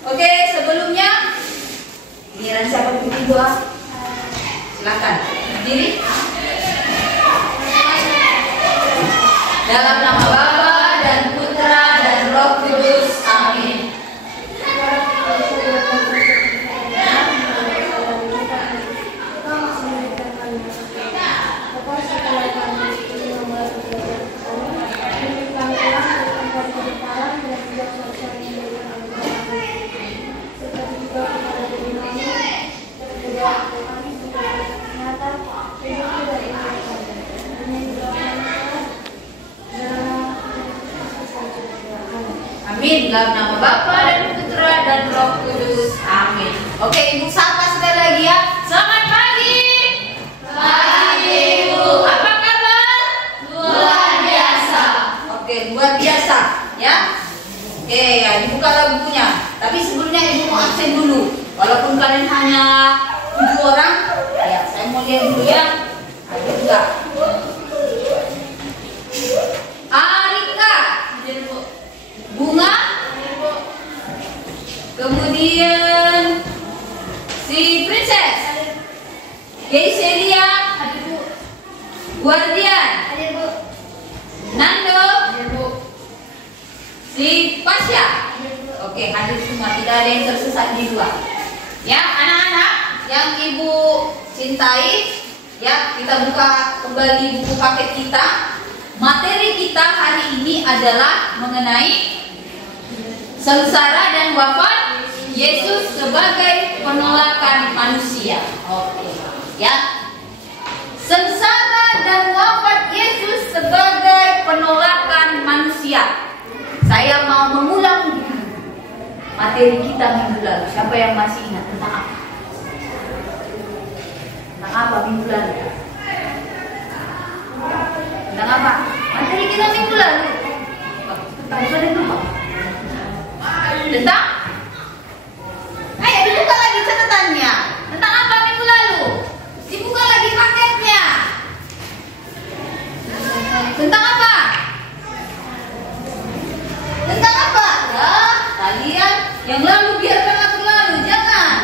Oke, sebelumnya giliran siapa pimpin doa? Silakan. Berdiri. Dalam nama Bapa dan Putra dan Roh Kudus. Amin. Amin. Dalam nama Bapa dan Putra dan Roh Kudus. Amin. Oke, Ibu sapa sekali lagi ya. Selamat pagi. Pagi, Ibu. Apa kabar? Luar biasa. Oke, luar biasa ya. Oke, ya dibuka lagi bukunya. Tapi sebelumnya Ibu mau absen dulu. Walaupun kalian hanya 7 orang, ya saya mau lihat dulu ya. Ada juga. Arika, Bunga, kemudian si Princess, Geiselia, Guardian, Nando, si Pasya. Oke, hadir semua, tidak ada yang tersesat di luar. Ya, anak-anak yang Ibu cintai, ya kita buka kembali buku paket kita. Materi kita hari ini adalah mengenai sengsara dan wafat Yesus sebagai penolakan manusia. Oke, ya. Sengsara dan wafat Yesus sebagai penolakan manusia. Saya mau mengulang materi kita minggu lalu. Siapa yang masih ingat tentang apa? Tentang apa minggu lalu? Tentang apa? Materi kita minggu lalu. Tentang lupa. Tentang? Ayo dibuka lagi catatannya. Tentang apa minggu lalu? Dibuka lagi paketnya. Tentang apa? Tentang apa? Ya, kalian yang lalu biarkan aku lalu, jangan.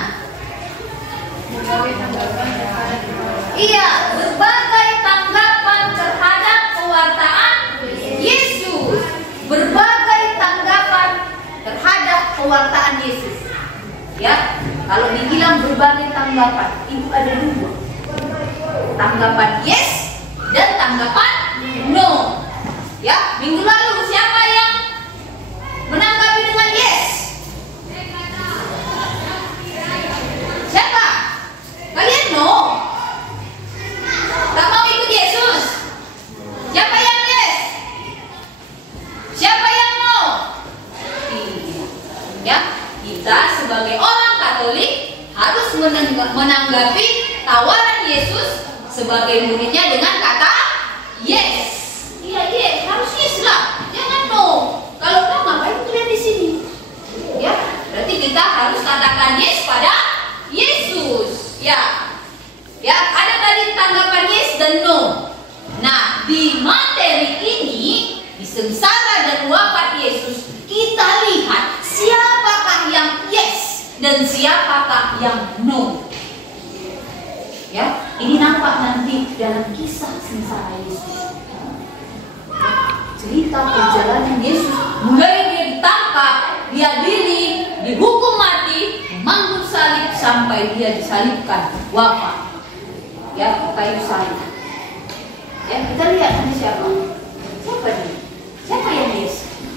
Iya, berbagai tanggapan terhadap pewartaan Yesus. Berbagai tanggapan terhadap pewartaan Yesus. Ya, kalau dibilang berbagai tanggapan, itu ada 2. Tanggapan yes dan tanggapan no. Ya, minggu lalu siapa yang menanggapi dengan yes? Siapa? Kalian no? Tak mau ikut Yesus? Siapa yang yes? Siapa yang no? Ya, kita sebagai orang Katolik harus menanggapi tawaran Yesus sebagai muridnya dengan kata yes. Iya, yes, harus yes lah. Jangan no. Kalau no, ngapain kalian di sini? Ya, berarti kita harus katakan yes pada Yesus. Ya. Ya, ada tadi tanggapan yes dan no. Nah, di materi ini, di sengsara dan wafat Yesus, kita lihat siapakah yang yes dan siapakah yang no. Ya, ini nampak nanti dalam kisah sengsara Yesus. Cerita perjalanan Yesus, mulai dia ditangkap, diadili, dihukum mati, memanggut salib sampai dia disalibkan, wafat. Ya, kayu salib. Ya, kita lihat nanti siapa. Siapa dia? Siapa yang yes?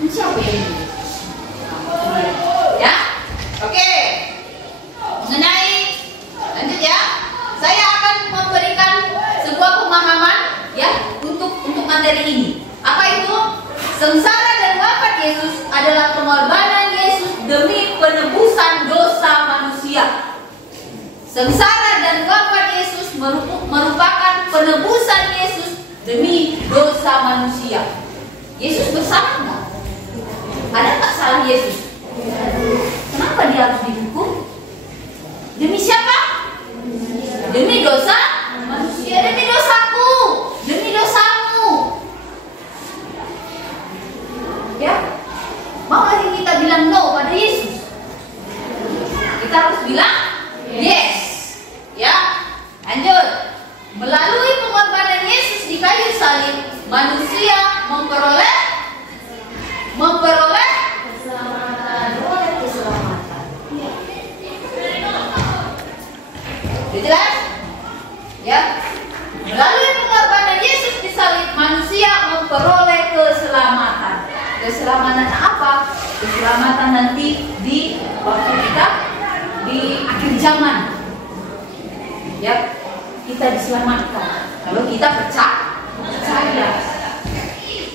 Siapa yang no? Ya, oke. Mengenai lanjut ya, saya akan memberikan sebuah pemahaman ya untuk materi ini. Apa itu? Sengsara dan wafat Yesus adalah pengorbanan Yesus demi penebusan dosa manusia. Sengsara dan wafat Yesus merupakan penebusan Yesus demi dosa manusia. Yesus bersalah nggak? Ada nggak salah Yesus? Kenapa dia harus dihukum? Demi siapa? Demi dosa manusia, demi dosaku, demi dosamu. Ya, mau lagi kita bilang no pada Yesus? nanti di waktu kita di akhir zaman. Ya, kita diselamatkan kalau kita percaya.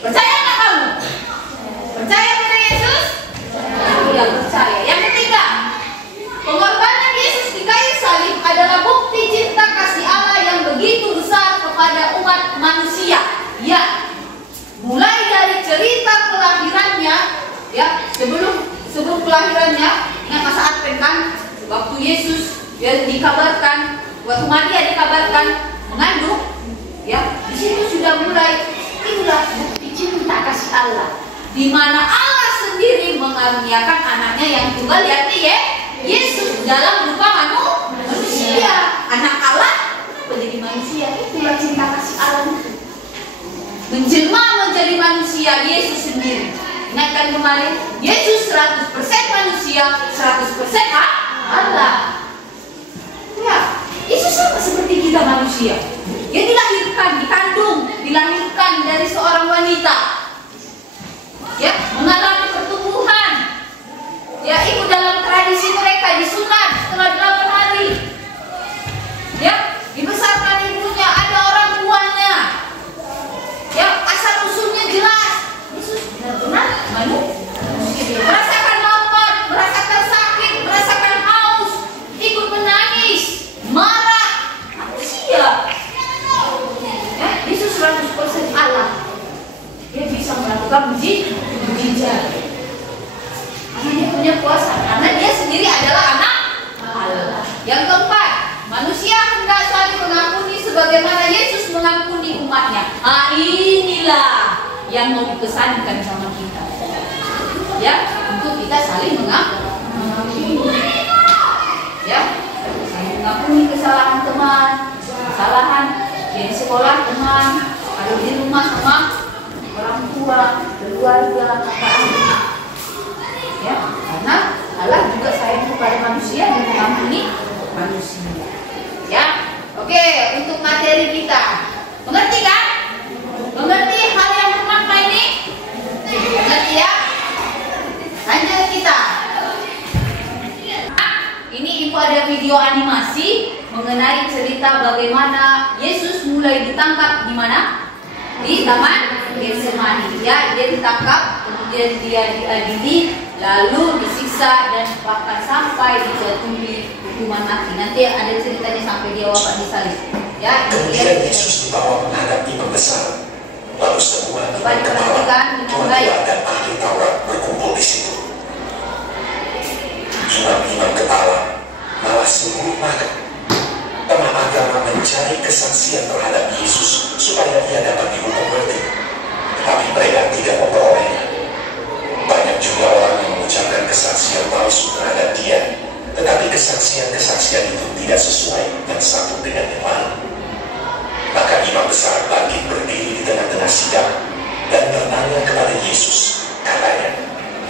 Percaya nggak kamu? Percaya pada Yesus? Ya, percaya. Yang ketiga, pengorbanan Yesus di kayu salib adalah bukti cinta kasih Allah yang begitu besar kepada umat manusia. Ya, mulai dari cerita kelahirannya, ya, sebelum kelahirannya, ingat masa Advent kan, waktu Yesus ya dikabarkan, waktu Maria dikabarkan mengandung, ya, di situ sudah mulai, itulah bukti cinta kasih Allah, di mana Allah sendiri mengaruniakan anaknya yang tunggal, yakni Yesus dalam rupa manusia, anak Allah menjadi manusia. Itulah cinta kasih Allah itu, menjelma menjadi manusia, Yesus sendiri. Ingatkan kemarin, Yesus 100% manusia, 100% Allah. Ya, Yesus sama seperti kita manusia. Dia dilahirkan, dikandung, dilahirkan dari seorang wanita. Ya, mengalami pertumbuhan. Ya, ikut dalam tradisi mereka, disunat setelah 8 hari. Ya, dibesarkan ibunya, ada orang tuanya. Ya, asal usulnya jelas. Yesus benar-benar manusia. Merasakan lapar, merasakan sakit, merasakan haus, ikut menangis, marah, manusia. Ya, Yesus 100% Allah. Dia bisa melakukan mujizat. Karena dia punya kuasa, karena dia sendiri adalah anak Allah. Yang keempat, manusia hendak saling mengampuni sebagaimana Yesus mengampuni umatnya. Inilah yang mau dipesankan sama kita, ya, untuk kita saling mengampuni, ya, saling mengampuni kesalahan teman, kesalahan di sekolah teman, kalau di rumah sama orang tua, keluarga, kakak adik, ya, karena Allah juga sayang kepada manusia dan mengampuni manusia. Ya, oke, untuk materi kita, mengerti kan? Mengerti hal yang bermakna ini? Mengerti ya? Lanjut kita. Ini ibu ada video animasi mengenai cerita bagaimana Yesus mulai ditangkap di mana? Di Taman Getsemani. Ya, dia ditangkap, kemudian dia diadili, lalu disiksa dan bahkan sampai dijatuhi hukuman mati. Nanti ada ceritanya sampai dia wafat di salib. Ya, kemudian Yesus dibawa menghadap imam besar. Lalu semua imam kepala, tua-tua dan ahli Taurat berkumpul di situ. Imam-imam kepala malah sungguh marah. Teman agama mencari kesaksian terhadap Yesus supaya ia dapat dihukum mati, tapi mereka tidak memperolehnya. Banyak juga orang yang mengucapkan kesaksian palsu terhadap dia, tetapi kesaksian-kesaksian itu tidak sesuai yang satu dengan yang lain. Maka imam besar bangkit berdiri di tengah-tengah sidang dan bertanya kepada Yesus, katanya,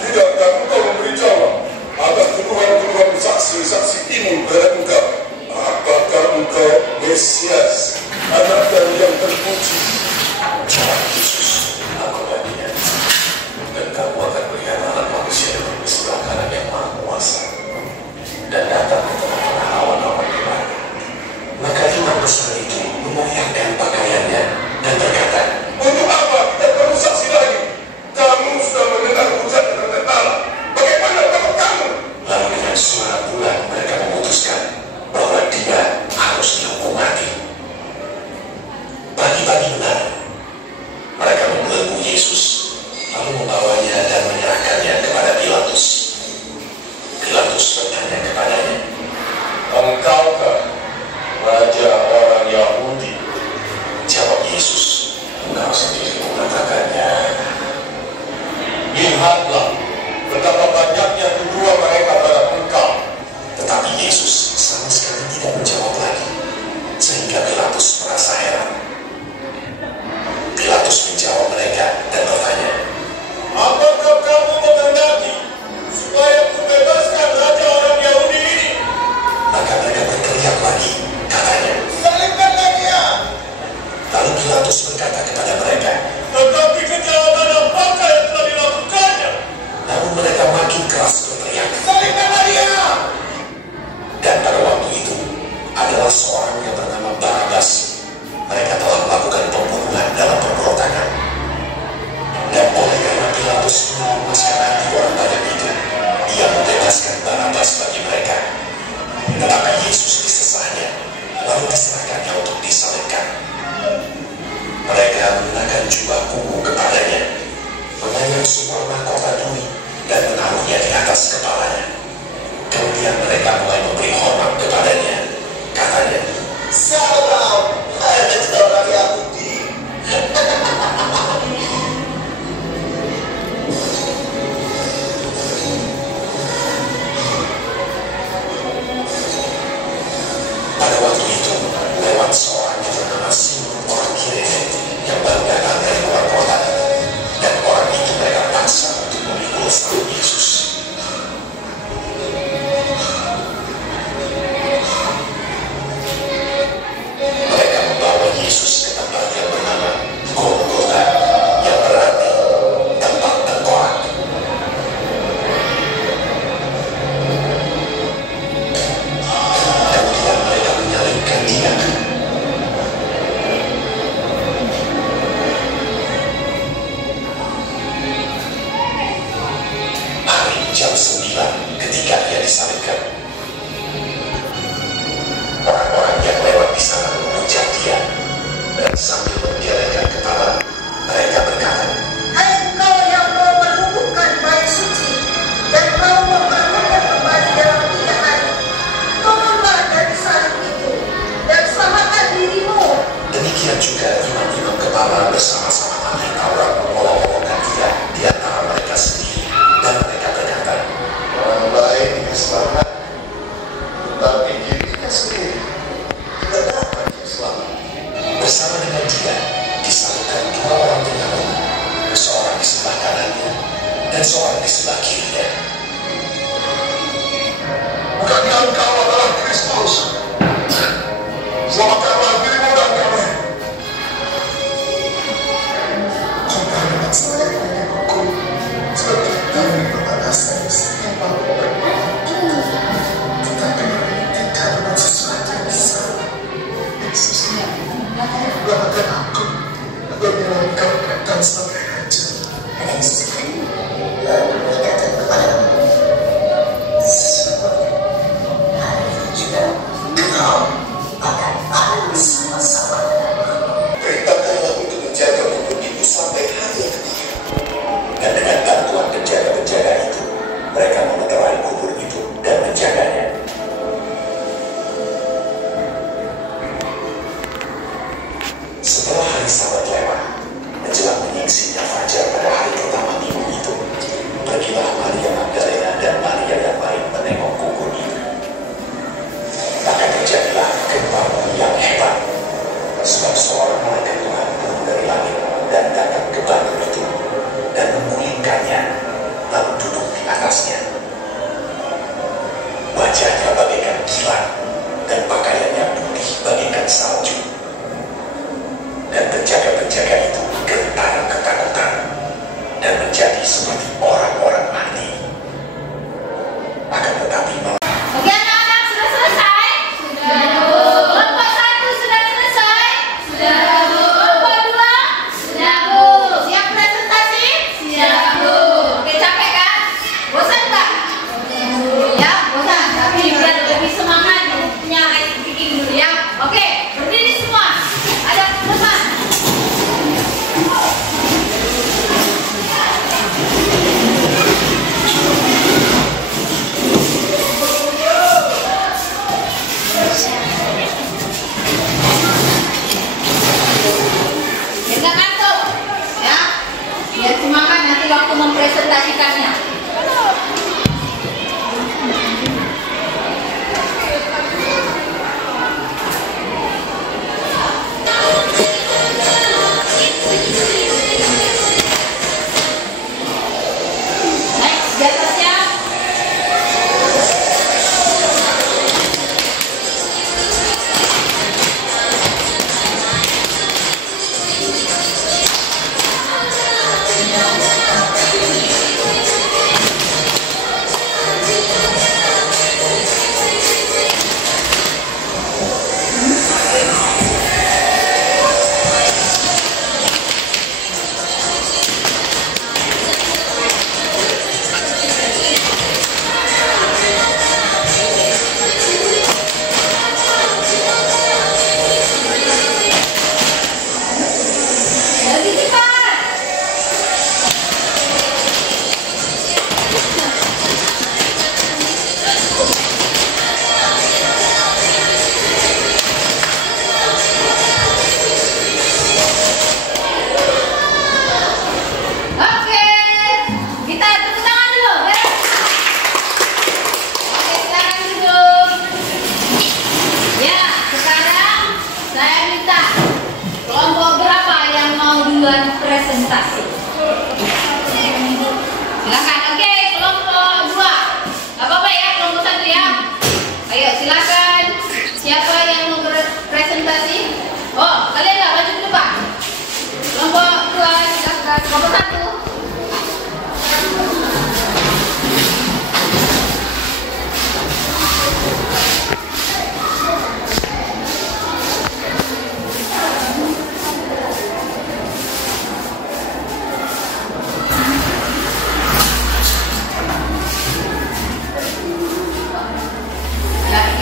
"Tidakkah engkau memberi jawab atas tuduhan-tuduhan saksi-saksi ini kepada engkau? Apakah engkau Mesias, anak dari yang terpuji?" Jawab Yesus, "Aku dia, dan kamu akan melihat anak manusia duduk di sebelah kanan yang Maha Kuasa dan datang di tengah-tengah awan-awan gelap." Maka imam besar itu mengoyakkan pakaiannya dan berkata, "Untuk apa kita perlu saksi lagi? Kamu sudah mendengar ucapan tertentara. Bagaimana kalau kamu?" Lalu dengan suara bulan mereka memutuskan bahwa dia harus dihukum mati. Pagi-pagi benar, mereka membelenggu Yesus, lalu membawanya dan menyerahkannya kepada Pilatus. Pilatus bertanya kepadanya, "Engkaukah raja orang Yahudi?" Jawab Yesus, "Engkau sendiri mengatakannya." "Lihatlah betapa banyaknya tuduhan mereka terhadap engkau." Tetapi Yesus sama sekali tidak menjawab lagi, sehingga Pilatus merasa heran. Pilatus menjawab mereka dan bertanya, "Apakah kamu menghendaki supaya kubebaskan raja orang Yahudi ini?" Maka mereka berteriak lagi, katanya, Barnabas bagi mereka. Tetapi Yesus disesahnya, lalu diserahkannya untuk disalibkan. Mereka mengenakan jubah kuku kepadanya, menganyam sebuah mahkota duri, dan menaruhnya di atas kepalanya. Kemudian mereka mulai memberi hormat kepadanya. Katanya, "Salam, hai orang Yahudi." Pada waktu itu, lewat seorang yang bernama Simon orang Kirene yang baru datang dari luar kota, dan orang itu mereka paksa untuk memikul salib Yesus. Mereka membawa Yesus ke tempat yang bernama Golgota, yang berarti tempat tengkorak. Kemudian mereka menyalibkan Dia. Hari jam 9 ketika Ia disalibkan, orang-orang yang lewat di sana memuja Dia, dan sambil menggelengkan kepala, mereka berkata, "Hai engkau yang mau melumpuhkan bait suci dan mau membangunnya kembali dalam 3 hari, turunlah dari salib itu dan selamatkan dirimu." Demikian juga imam-imam kepala bersama-sama ahli Taurat mengolok-olokkan Dia di antara mereka sendiri, dan mereka berkata, Orang lain ini selamat, tetapi dirinya sendiri tidak dapat selamat. bersama dengan Dia disalibkan 2 orang penyamar, seorang di sebelah kanannya dan seorang di sebelah kirinya. Bukankah engkau adalah Kristus? Selamatkanlah dirimu dan kami. Kau dapat salah pada hukum, seperti tahu pembatasan yang mau berbuat itu, tetapi meneliti kalimat sesuatu yang salah. Yesusnya, lakukan aku, apabila engkau datang sebagai raja. Dan Stephen lalu berkata kepadamu, sesungguhnya hari ini juga kau akan ada bersama-sama denganku. Perintahkanlah untuk menjaga kubur itu sampai hari yang ketiga. Dan dengan bantuan penjaga-penjaga itu, mereka memeterai kubur itu dan menjaganya. Setelah hari Sabat lewat, menjelang menyingsinya fajar pada hari pertama minggu itu, pergilah Maria Magdalena dan Maria yang lain menengok kubur itu. Maka terjadilah gempa bumi yang hebat, sebab seorang malaikat Tuhan turun dari langit dan datang ke batu itu dan memulihkannya, lalu duduk di atasnya. Wajahnya bagaikan kilat dan pakaiannya putih bagaikan salju. Dan penjaga-penjaga itu gentar ketakutan dan menjadi seperti orang-orang mati. Akan tetapi Oke anak-anak, sudah selesai? Sudah, Bu. Kelompok 1 sudah selesai? Sudah, Bu. Kelompok 2? Sudah, Bu. Siap presentasi? Siap, Bu. Oke, capek kan? Bosan nggak? Ya, bosan. Tapi biar lebih semangat, punya bikin dulu ya. Oke, berdiri semua. Ada depan. saksi. Silakan. Oke, kelompok 2. Gak apa-apa ya, kelompok 1 ya. Ayo silakan. Siapa yang mau berpresentasi? Oh, kalian nggak maju dulu Pak. Kelompok 2 silakan. Kelompok 1.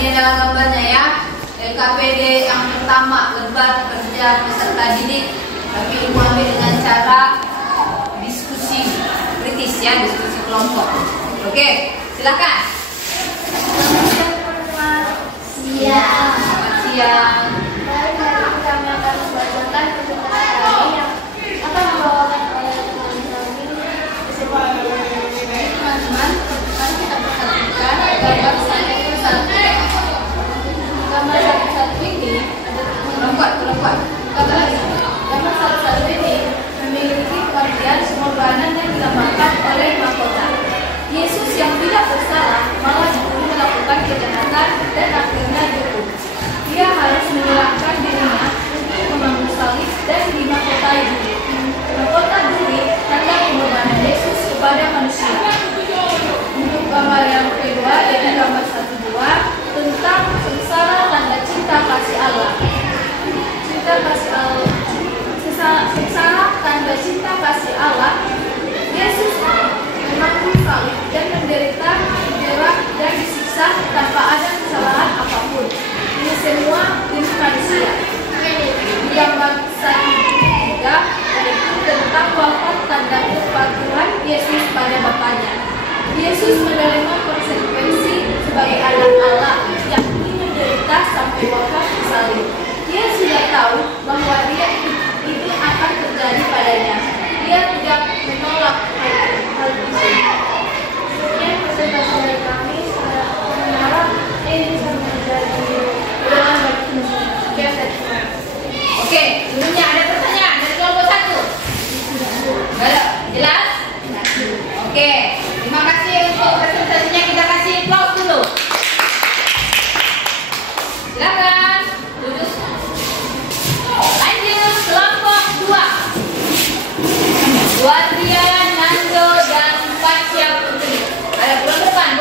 Ini adalah gambarnya ya. LKPD yang pertama, lebat kerja peserta didik, tapi Ibu ambil dengan cara diskusi kritis ya, diskusi kelompok. Oke, silakan. Siang. Siang. Baik, hari ini kami akan membacakan presentasi kami yang akan membawakan oleh teman-teman beserta teman-teman. Mari kita perhatikan gambar satu. Gambar satu ini ada Perempuan. gambar satu ini memiliki pengertian pengorbanan yang dilambangkan oleh mahkota. Yesus yang tidak bersalah malah dituduh melakukan kejahatan dan akhirnya dihukum. Dia harus menyerahkan dirinya untuk memangku salib dan dimahkotai duri. Mahkota duri tanda pengorbanan Yesus kepada manusia. Untuk gambar yang kedua, yaitu gambar 1-2 tentang sengsara tanda cinta kasih Allah. Sengsara tanda cinta kasih Allah. Yesus memangku salib dan menderita, dijerat dan disiksa tanpa ada kesalahan apapun. Ini semua demi manusia. Di gambar 1-3 yaitu tentang wafat tanda kepatuhan Yesus pada Bapaknya. Yesus menerima konsekuensi sebagai anak Allah yang menderita sampai wafat di salib. Dia sudah tahu bahwa itu akan terjadi padanya. Dia tidak menolak hal itu. Sekian presentasi dari kami. Saya berharap ini bisa menjadi pedoman bagi teman-teman. Oke, sebelumnya ada pertanyaan dari kelompok 1. Halo, jelas? Oke, terima kasih untuk presentasinya. Kita kasih aplaus dulu. Silakan duduk. Lanjut kelompok 2. Wadrian, Nando, dan Pasya Putri. Ada bulan depan.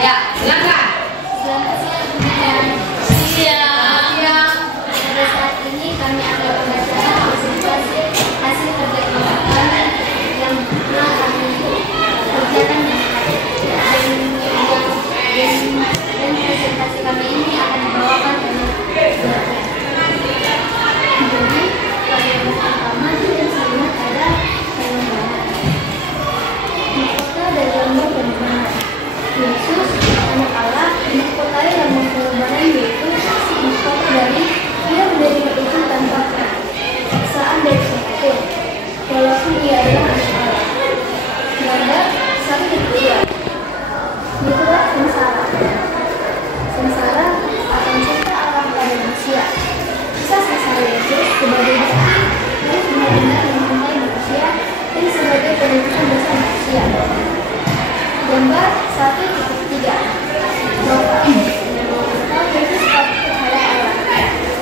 Ya, silakan. Selamat siang. Siang. Pada saat ini kami akan membacakan presentasi hasil kerja kami yang telah kami kerjakan dan presentasi kami ini akan dibawakan oleh jadi pada yang pertama dan sebelumnya ada pengembangan mahkota dan lambang pengembangan. Yesus anak Allah mahkotai lambang pengembangan yaitu mahkota dari dia menerima itu tanpa paksaan dari siapapun walaupun ia adalah anak Allah. Gambar 1-2 itulah sengsara. Sengsara akan cinta Allah pada manusia. Kisah sengsara Yesus sebagai bukti dia benar-benar mencintai manusia dan sebagai penebusan dosa manusia. Gambar 1-3 bahwa Yesus patuh terhadap Allah.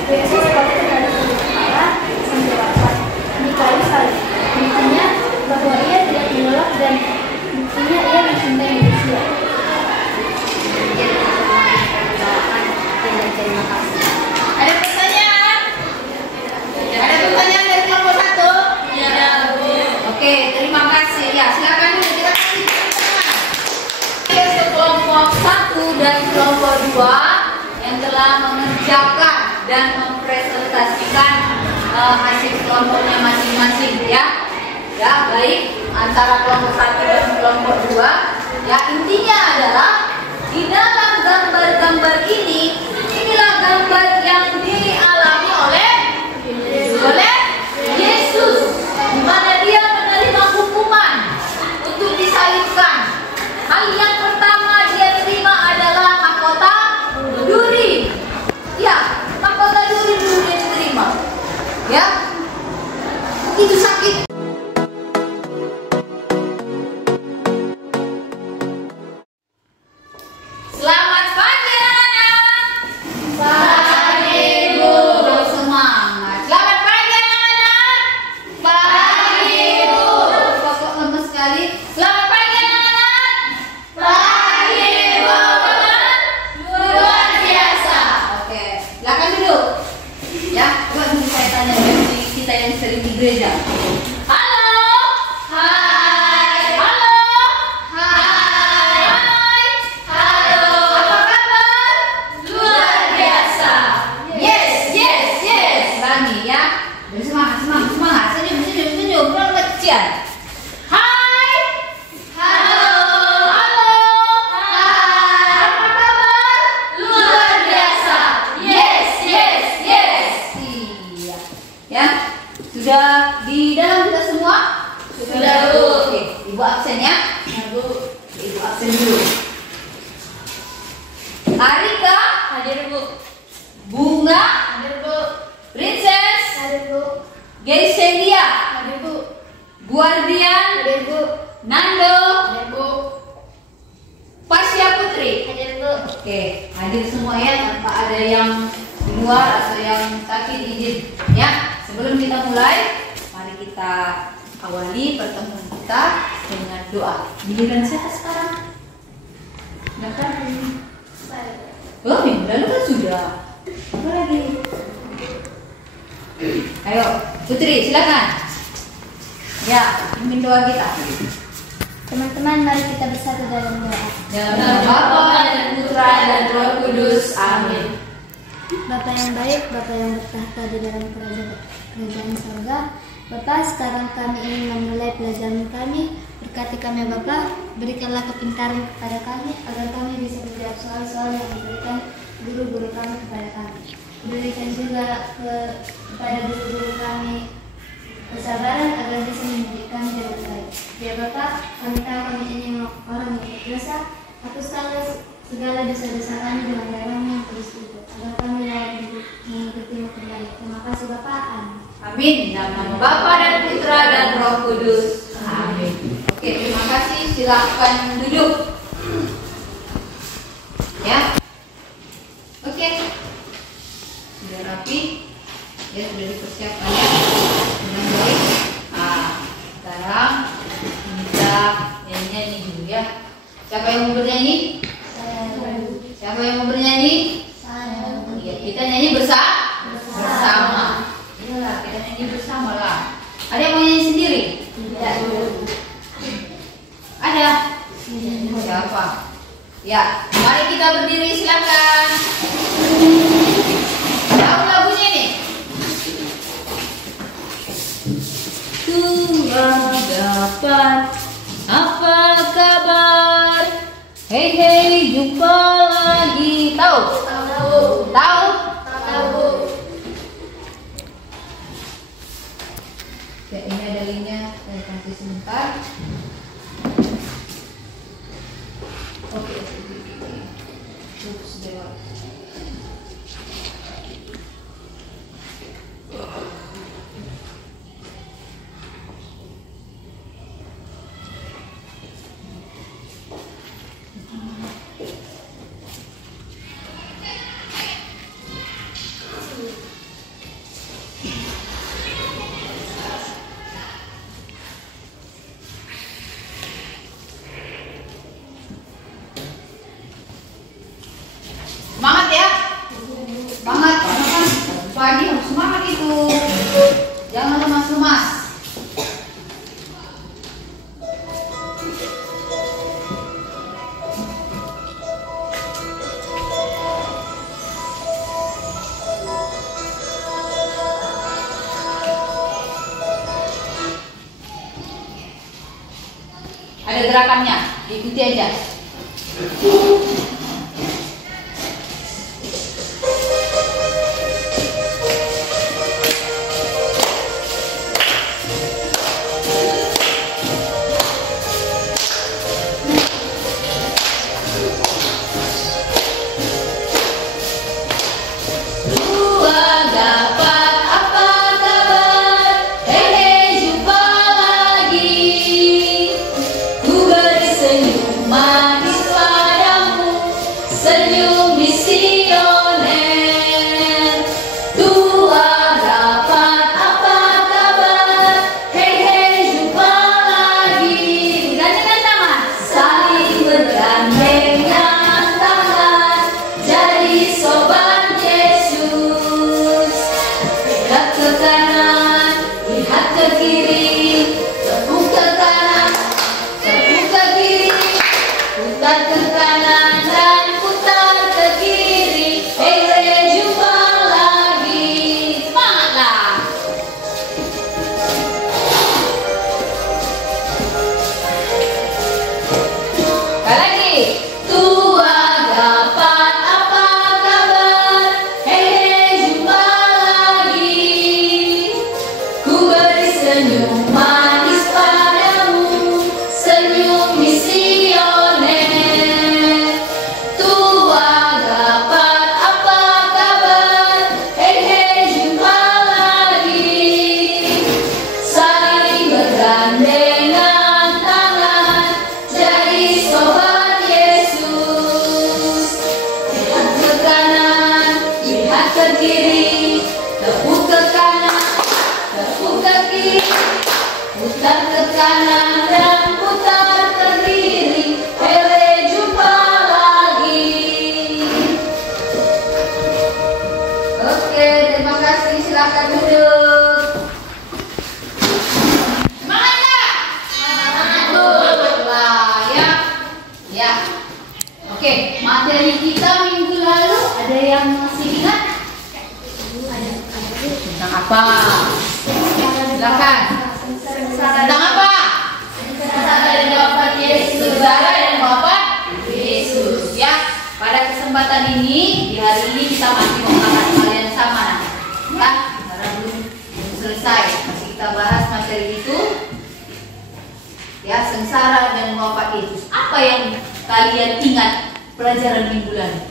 Yesus patuh terhadap Allah sampai wafat di kayu salib. Buktinya bahwa ia tidak menolak dan buktinya ia mencintai manusia. Terima kasih. Ada pertanyaan? Ada pertanyaan dari kelompok 1? Ya, Bu. Oke, terima kasih. Ya, silakan dulu kita kasih teman-teman. Untuk kelompok 1 dan kelompok 2 yang telah mengerjakan dan mempresentasikan hasil kelompoknya masing-masing ya. Ya, baik antara kelompok 1 dan kelompok 2. Ya, intinya adalah di dalam gambar-gambar ini, inilah gambar yang dialami oleh Yesus, di mana dia menerima hukuman untuk disalibkan. Hal yang pertama dia terima adalah mahkota duri. Ya, mahkota duri dulu dia terima. Ya, gereja. Halo. Hai. Halo. Hai. Hai. Halo. Apa kabar? Luar biasa. Yes, yes, yes. Ulangi ya. Semangat, semangat, semangat. Senyum, senyum, senyum. Belum kecian. Hai. Halo. Halo. Hai. Apa kabar? Luar biasa. Yes, yes, yes. Iya. Ya. Sudah di dalam kita semua? Sudah, Bu. Oke, Ibu absen ya. Bu. Ibu absen dulu. Arika hadir, Bu. Bunga hadir, Bu. Princess hadir, Bu. Geisendia hadir, Bu. Guardian hadir, Bu. Nando hadir, Bu. Pasya Putri hadir, Bu. Oke, hadir semua ya, tanpa ada yang di luar atau yang sakit, izin ya. Sebelum kita mulai, mari kita awali pertemuan kita dengan doa. Giliran siapa sekarang? Bahkan oh, minggu lalu kan sudah. Apa lagi? Ayo, Putri, silakan. Ya, pimpin doa kita. Teman-teman, mari kita bersatu dalam doa. Dalam nama Bapa dan Putra dan Roh Kudus. Amin. Bapa yang baik, Bapa yang bertahta di dalam kerajaan surga, Bapa, sekarang kami ingin memulai pelajaran kami. Berkati kami, Bapa, berikanlah kepintaran kepada kami agar kami bisa menjawab soal-soal yang diberikan guru-guru kami kepada kami. Berikan juga kepada guru-guru kami kesabaran agar bisa mendidik kami dengan baik. Ya Bapa, kami tahu kami ini orang yang berdosa, hapuskanlah segala dosa-dosa kami dengan darah-Mu yang kudus itu, agar kami layak mengikuti-Mu kembali. Terima kasih Bapa. Amin. Amin. Dalam nama Bapa dan Putra dan Roh Kudus. Amin. Oke, terima kasih. Silakan duduk. Ya. Oke. Sudah rapi. Ya, sudah dipersiapkan ya. Dengan baik. Nah, sekarang kita nyanyi dulu ya. Siapa yang mau bernyanyi? Siapa yang mau bernyanyi? Saya. Iya, kita nyanyi bersama. Iyalah, kita nyanyi bersama lah. Ada yang mau nyanyi sendiri? Tidak. Ada? Siapa? Ya, mari kita berdiri, silakan. Tahu lagunya nih? Tuhan dapat, apa kabar? Hei hei, jumpa lagi. Tahu? Tahu. Tahu? Tahu. Ya, ini ada linknya, saya kasih sebentar. Oke. Terus lewat. Semangat ya, semangat karena kan pagi harus semangat itu, jangan lemas-lemas. Ada gerakannya, ikuti aja. Manis padamu. ke kanan dan putar ke kiri. Jumpa lagi. Semangatlah. Sekali lagi. Tua dapat apa kabar? Jumpa lagi. Ku beri senyum manis padamu, senyum misioner. Tua dapat apa kabar? Jumpa lagi. Saling bergandengan tangan, jadi sobat Yesus. Lihat ke kanan, lihat ke kiri, tepuk ke kanan, tepuk ke kiri, putar ke kanan dan putar ke kiri. Jumpa lagi. Oke, terima kasih. Silakan duduk. Semangat nggak? Semangatlah ya. Ya. Oke, materi kita minggu lalu ada yang masih ingat? Tentang apa? Silakan. Tentang apa? Saudara dan wafat Yesus. Saudara dan wafat Yesus. Ya. Pada kesempatan ini, di hari ini kita masih membahas hal yang sama. Ya, karena belum selesai. Masih kita bahas materi itu. Ya, sengsara dan wafat Yesus. Apa yang kalian ingat pelajaran minggu lalu?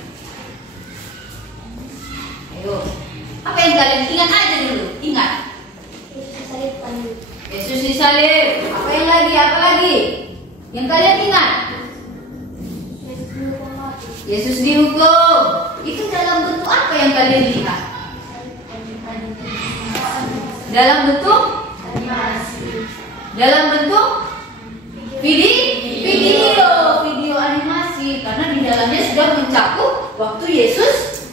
Ayo. Apa yang kalian ingat aja dulu? Ingat. Yesus disalib. Apa yang lagi? Apa lagi? Yang kalian ingat? Yesus dihukum. Itu dalam bentuk apa yang kalian lihat? Dalam bentuk? Dalam bentuk? Video animasi. Karena di dalamnya sudah mencakup waktu Yesus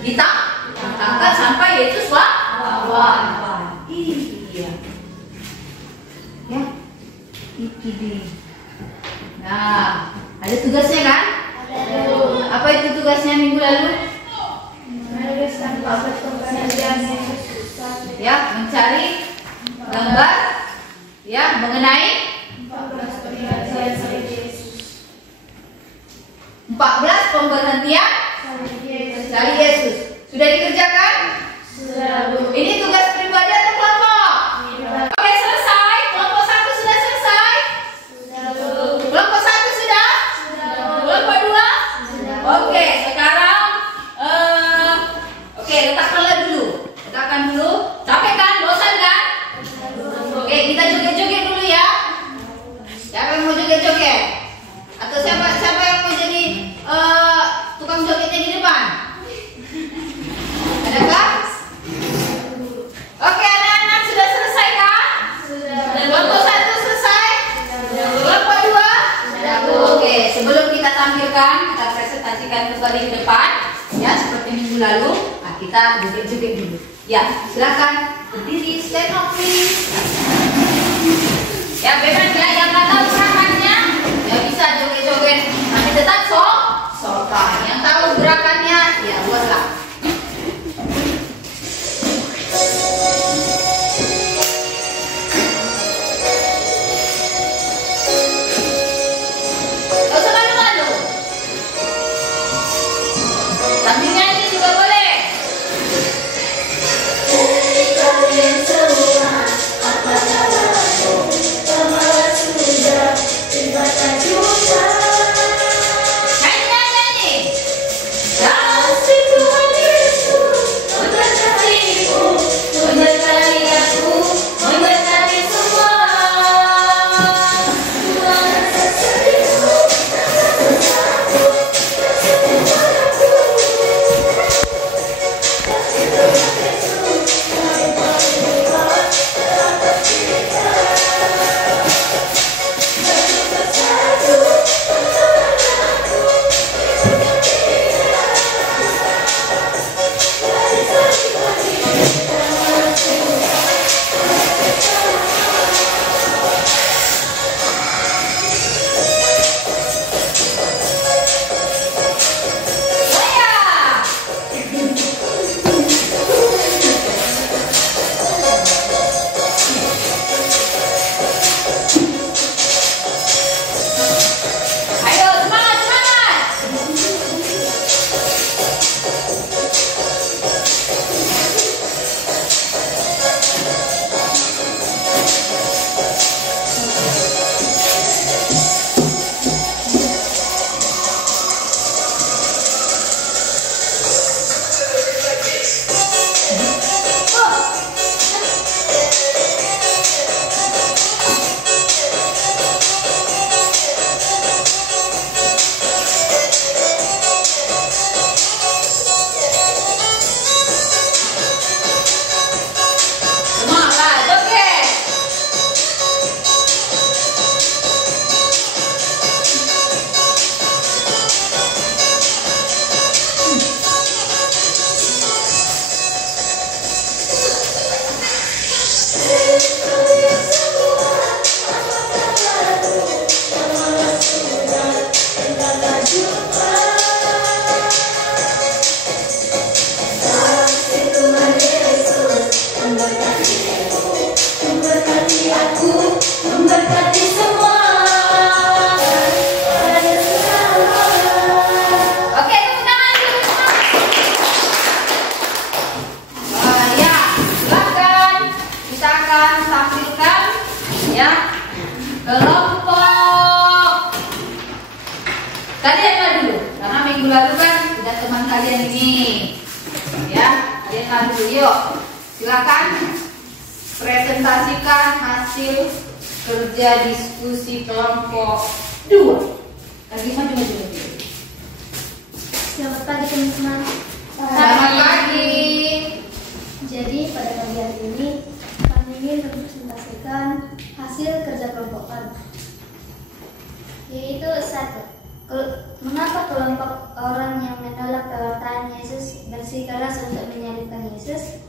ditangkap sampai Yesus wafat. Iya. Ya, itu dia. Nah, ada tugasnya kan? Apa itu tugasnya minggu lalu? Ya, mencari gambar ya mengenai 14 pemberhentian dari Yesus. Sudah dikerjakan? Sudah, Bu. Ini tugas pribadi atau kelompok? Oke, selesai. Kelompok 1 sudah selesai? Sudah, Bu. Kelompok 1 sudah? Sudah, Bu. Kelompok 2? Sudah, Bu. Oke, sekarang letakkanlah dulu. Letakkan dulu. Capek kan? Bosan kan? Oke, kita joget-joget dulu ya. Siapa yang mau joget-joget? Atau siapa yang mau jadi tukang jogetnya di depan? Adakah? Oke, anak-anak sudah selesai kan? Sudah. Kelompok 1 selesai? Sudah. Kelompok 2? Sudah. Oke, sebelum kita tampilkan, kita presentasikan kembali ke depan, ya seperti minggu lalu. Nah, kita joget-joget dulu. Ya, silakan berdiri, stand up please. Ya, bebas ya, yang nggak tahu gerakannya, ya bisa joget-joget, tapi tetap sopan. Yang tahu gerakannya, ya buatlah. Gak usah malu-malu. Sambil nyanyi juga boleh. Kalian semua, apa kabarmu? Kalian lah dulu, karena minggu lalu kan sudah teman kalian ini. Ya, kalian lah dulu. Yuk, silakan presentasikan hasil kerja diskusi kelompok 2. Lagi maju. Selamat pagi teman-teman. Selamat pagi. Jadi pada pagi hari ini kami ingin mempresentasikan hasil kerja kelompok kami, yaitu 1. Mengapa kelompok orang yang menolak pewartaan Yesus bersikeras untuk menyalibkan Yesus?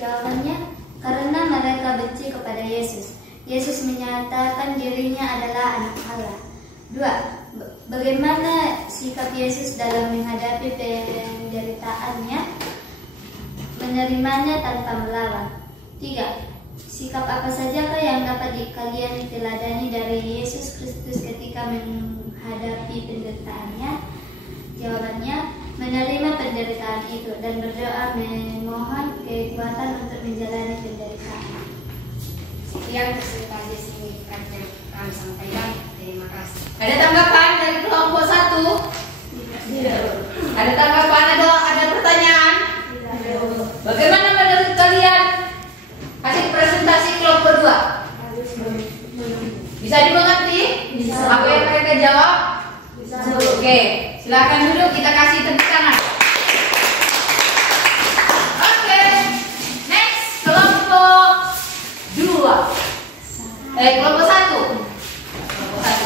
Jawabannya, karena mereka benci kepada Yesus. Yesus menyatakan dirinya adalah anak Allah. 2. Bagaimana sikap Yesus dalam menghadapi penderitaannya? Menerimanya tanpa melawan. 3. Sikap apa sajakah yang dapat kalian teladani dari Yesus Kristus ketika menghadapi penderitaannya? Jawabannya, menerima penderitaan itu dan berdoa memohon kekuatan untuk menjalani penderitaan. Sekian presentasi singkat yang kami sampaikan. Terima kasih. Ada tanggapan dari kelompok 1? Tidak. Ada tanggapan? Ada pertanyaan? Tidak. Bagaimana menurut kalian hasil presentasi kelompok 2? Bisa dimengerti? Bisa. Apa yang mereka jawab? Bisa. Oke, silakan duduk, kita kasih tepuk tangan. Oke, next kelompok 2. Kelompok 1. Kelompok 1.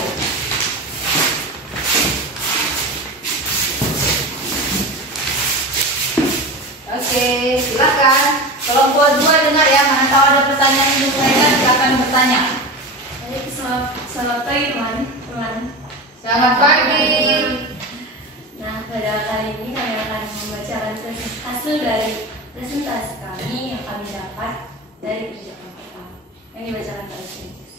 Oke, silakan. Kelompok 2 dengar ya, mana tahu ada pertanyaan untuk mereka, silakan bertanya. Selamat pagi teman-teman. Selamat pagi. Nah, pada kali ini kami akan membacakan hasil dari presentasi kami yang kami dapat dari kerja kelompok kami yang dibacakan oleh Yesus.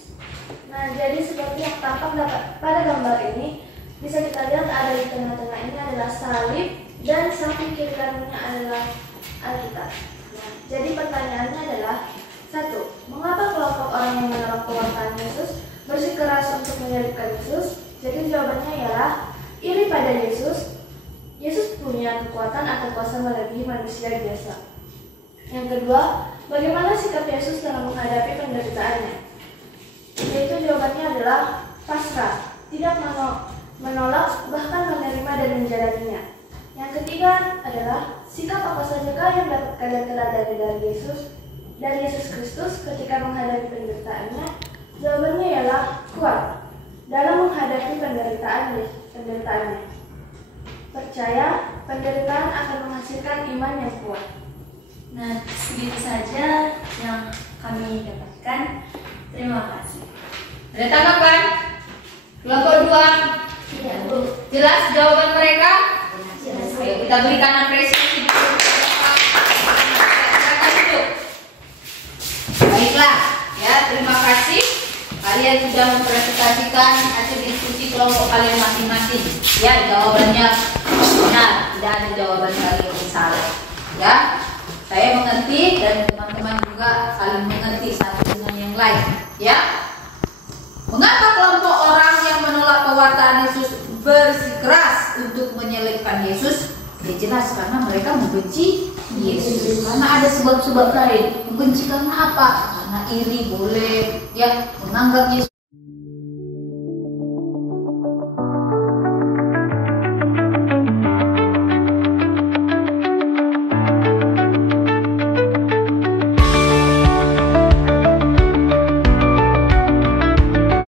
Nah, jadi seperti yang tampak pada gambar ini, bisa kita lihat ada di tengah-tengah ini adalah salib dan samping kiri kanannya adalah Alkitab. Nah, jadi pertanyaannya adalah 1. Mengapa kelompok orang yang menolak pewartaan Yesus bersikeras untuk menyalibkan Yesus? Jadi jawabannya ialah iri pada Yesus. Yesus punya kekuatan atau kuasa melebihi manusia biasa. Yang kedua, bagaimana sikap Yesus dalam menghadapi penderitaannya? Yaitu jawabannya adalah pasrah, tidak menolak, bahkan menerima dan menjalaninya. Yang ketiga adalah sikap apa sajakah yang dapat kalian teladani dari Yesus Kristus ketika menghadapi penderitaannya? Jawabannya ialah kuat dalam menghadapi penderitaannya. Percaya penderitaan akan menghasilkan iman yang kuat. Nah, segitu saja yang kami dapatkan. Terima kasih. Ada tanggapan? Kelompok 2. Tidak, Bu. Jelas jawaban mereka? Jelas. Ayo kita berikan apresiasi. Silakan duduk. Baiklah, ya terima kasih. Kalian sudah mempresentasikan hasil diskusi kelompok kalian masing-masing. Ya, jawabannya benar, tidak ada jawaban kalian yang salah. Ya, saya mengerti dan teman-teman juga saling mengerti satu dengan yang lain. Ya, mengapa kelompok orang yang menolak pewartaan Yesus bersikeras untuk menyalibkan Yesus? Ya jelas karena mereka membenci Yesus. Karena ada sebab-sebab lain. Membenci karena apa? Karena iri boleh, ya menganggap Yesus